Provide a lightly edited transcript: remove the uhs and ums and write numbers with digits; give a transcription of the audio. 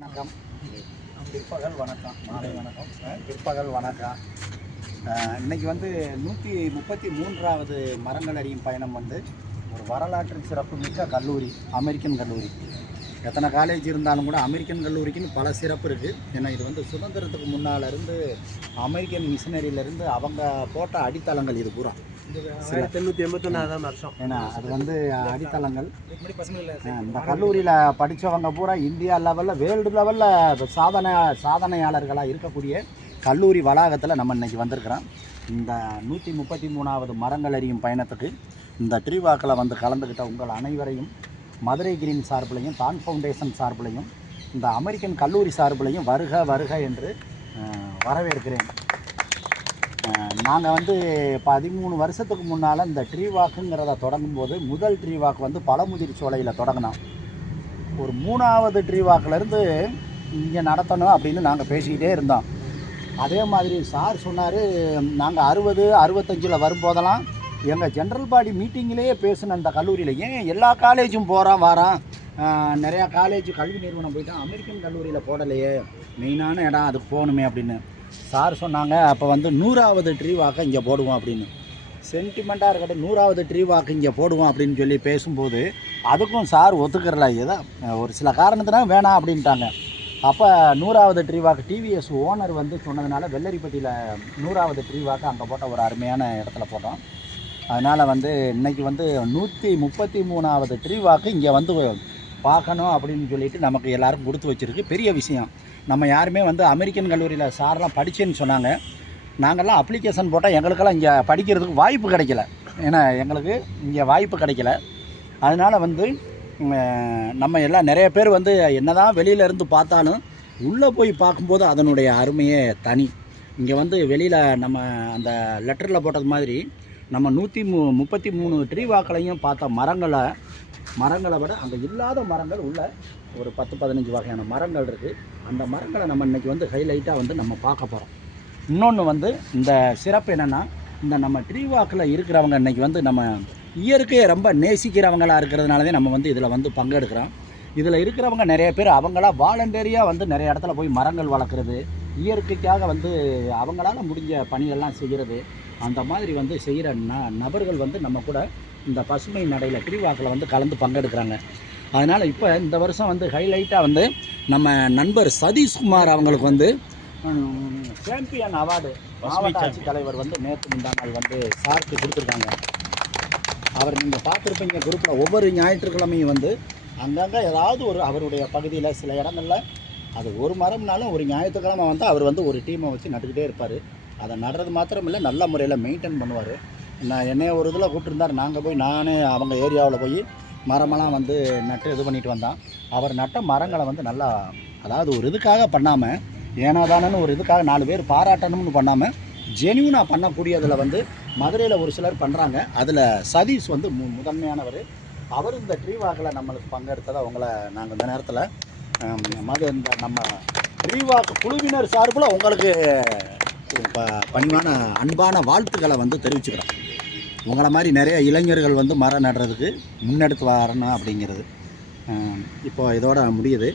வணக்கம். பிற்பகல் வணக்கம், மாலை வணக்கம், பிற்பகல் வணக்கம். இன்றைக்கி வந்து 133வது மரங்கள் அறியும் பயணம் வந்து ஒரு வரலாற்று சிறப்பு மிக்க கல்லூரி, அமெரிக்கன் கல்லூரி. எத்தனை காலேஜ் இருந்தாலும் கூட அமெரிக்கன் கல்லூரிக்குன்னு பல சிறப்பு இருக்குது. ஏன்னா இது வந்து சுதந்திரத்துக்கு முன்னால் இருந்து அமெரிக்கன் மிஷினரியிலேருந்து அவங்க போட்ட அடித்தளங்கள் இது பூரா 1881 வருஷம். ஏன்னா அது வந்து அடித்தளங்கள். இந்த கல்லூரியில் படித்தவங்க பூரா இந்தியா லெவலில், வேர்ல்டு லெவலில் சாதனையாளர்களாக இருக்கக்கூடிய கல்லூரி வளாகத்தில் நம்ம இன்றைக்கி வந்திருக்கிறோம். இந்த 133வது மரங்கள் அறியும் பயணத்துக்கு இந்த ட்ரீவாக்கில் வந்து கலந்துக்கிட்ட உங்கள் அனைவரையும் மதுரை கிரீன் சார்பிலையும், தான் ஃபவுண்டேஷன் சார்பிலையும், இந்த அமெரிக்கன் கல்லூரி சார்பிலையும் வருக வருக என்று வரவேற்கிறேன். நாங்கள் வந்து 13 வருஷத்துக்கு முன்னால் இந்த ட்ரீவாக்குங்கிறத தொடங்கும்போது முதல் ட்ரீவாக் வந்து பழமுதிர் சோலையில் தொடங்கினோம். ஒரு 3வது ட்ரீவாக்கிலேருந்து இங்கே நடத்தணும் அப்படின்னு நாங்கள் பேசிக்கிட்டே இருந்தோம். அதே மாதிரி சார் சொன்னார், நாங்கள் 60, 65 வரும்போதெல்லாம் எங்கள் ஜென்ரல் பாடி மீட்டிங்கிலேயே பேசின இந்த கல்லூரியில் ஏன் எல்லா காலேஜும் போகிறோம் வரோம், நிறையா காலேஜ் கல்வி நிறுவனம் போயிட்டோம், அமெரிக்கன் கல்லூரியில் போடலையே, மெயினான இடம் அதுக்கு போகணுமே அப்படின்னு சார் சொன்னாங்க. அப்போ வந்து 100வது ட்ரீவாக்கை இங்கே போடுவோம் அப்படின்னு சென்டிமெண்ட்டாக இருக்கட்டும், 100வது ட்ரீவாக்கு இங்கே போடுவோம் அப்படின்னு சொல்லி பேசும்போது அதுக்கும் சார் ஒத்துக்கிறல, ஏதோ ஒரு சில காரணத்தினால வேணாம் அப்படின்ட்டாங்க. அப்போ 100வது ட்ரீவாக்கு டிவிஎஸ் ஓனர் வந்து சொன்னதுனால வெள்ளரிப்பட்டியில் 100வது ட்ரீவாக்கு அங்கே போட்ட ஒரு அருமையான இடத்துல போட்டோம். அதனால் வந்து இன்றைக்கி வந்து 133வது ட்ரீவாக்கு இங்கே வந்து பார்க்கணும் அப்படின்னு சொல்லிட்டு நமக்கு எல்லாருக்கும் கொடுத்து வச்சுருக்கு. பெரிய விஷயம். நம்ம யாருமே வந்து அமெரிக்கன் கல்லூரியில் சார்லாம் படித்தேன்னு சொன்னாங்க. நாங்கள்லாம் அப்ளிகேஷன் போட்டால் எங்களுக்கெல்லாம் இங்கே படிக்கிறதுக்கு வாய்ப்பு கிடைக்கல. ஏன்னா எங்களுக்கு இங்கே வாய்ப்பு கிடைக்கல. அதனால் வந்து நம்ம எல்லாம் நிறைய பேர் வந்து என்ன தான் வெளியிலேருந்து பார்த்தாலும் உள்ளே போய் பார்க்கும்போது அதனுடைய அருமையே தனி. இங்கே வந்து வெளியில் நம்ம அந்த லெட்டரில் போட்டது மாதிரி நம்ம 133 ட்ரீவாக்களையும் பார்த்த மரங்களை விட அங்கே இல்லாத மரங்கள் உள்ள ஒரு 10-15 வகையான மரங்கள் இருக்குது. அந்த மரங்களை நம்ம இன்றைக்கி வந்து ஹைலைட்டாக வந்து நம்ம பார்க்க போகிறோம். இன்னொன்று வந்து இந்த சிறப்பு என்னென்னா, இந்த நம்ம ட்ரீவாக்கில் இருக்கிறவங்க இன்றைக்கி வந்து நம்ம இயற்கையை ரொம்ப நேசிக்கிறவங்களாக இருக்கிறதுனால நம்ம வந்து இதில் வந்து பங்கெடுக்கிறோம். இதில் இருக்கிறவங்க நிறைய பேர் அவங்களா வாலண்டரியாக வந்து நிறைய இடத்துல போய் மரங்கள் வளர்க்குறது, இயற்கைக்காக வந்து அவங்களால முடிஞ்ச பணிகள்லாம் செய்கிறது, அந்த மாதிரி வந்து செய்கிற நபர்கள் வந்து நம்ம கூட இந்த பசுமை நடையில் ட்ரீவாக்கில் வந்து கலந்து பங்கெடுக்கிறாங்க. அதனால் இப்போ இந்த வருஷம் வந்து ஹைலைட்டாக வந்து நம்ம நண்பர் சதீஷ்குமார் அவங்களுக்கு வந்து சாம்பியன் அவார்டு மாவட்ட ஆட்சித்தலைவர் வந்து நேற்று முந்தானால் வந்து சார்க்கு கொடுத்துருக்காங்க. அவர் நீங்கள் பார்த்துருப்பீங்க குரூப்பில் ஒவ்வொரு ஞாயிற்றுக்கிழமையும் வந்து அங்கங்கே ஏதாவது ஒரு அவருடைய பகுதியில் சில இடங்களில் அது ஒரு மரம்னாலும் ஒரு ஞாயிற்றுக்கிழமை வந்து அவர் வந்து ஒரு டீமை வச்சு நட்டுக்கிட்டே இருப்பார். அதை நடுறது மாத்திரம் இல்லை, நல்ல முறையில் மெயின்டைன் பண்ணுவார். நான் என்னைய ஒரு இதில் கூப்பிட்டுருந்தார். நாங்கள் நானே அவங்க ஏரியாவில் போய் மரமெல்லாம் வந்து நட்டு இது பண்ணிட்டு வந்தான். அவர் நட்ட மரங்களை வந்து நல்லா, அதாவது ஒரு இதுக்காக பண்ணாமல், ஏனாதானு ஒரு இதுக்காக 4 பேர் பாராட்டணும்னு பண்ணாமல் ஜென்யூனாக பண்ணக்கூடியதில் வந்து மதுரையில் ஒரு சிலர் பண்ணுறாங்க. அதில் சதீஷ் வந்து முதன்மையானவர். அவர் இந்த ட்ரீவாக்கில் நம்மளுக்கு பங்கெடுத்ததை உங்களை நாங்கள் இந்த நேரத்தில் இந்த நம்ம ட்ரீவாக்கு குழுவினர் சார்பில் உங்களுக்கு பணிவான அன்பான வாழ்த்துக்களை வந்து தெரிவிச்சுக்கிறோம். உங்களை மாதிரி நிறைய இளைஞர்கள் வந்து மரம் நடுறதுக்கு முன்னெடுத்து வரணும் அப்படிங்கிறது. இப்போ இதோட முடியுது.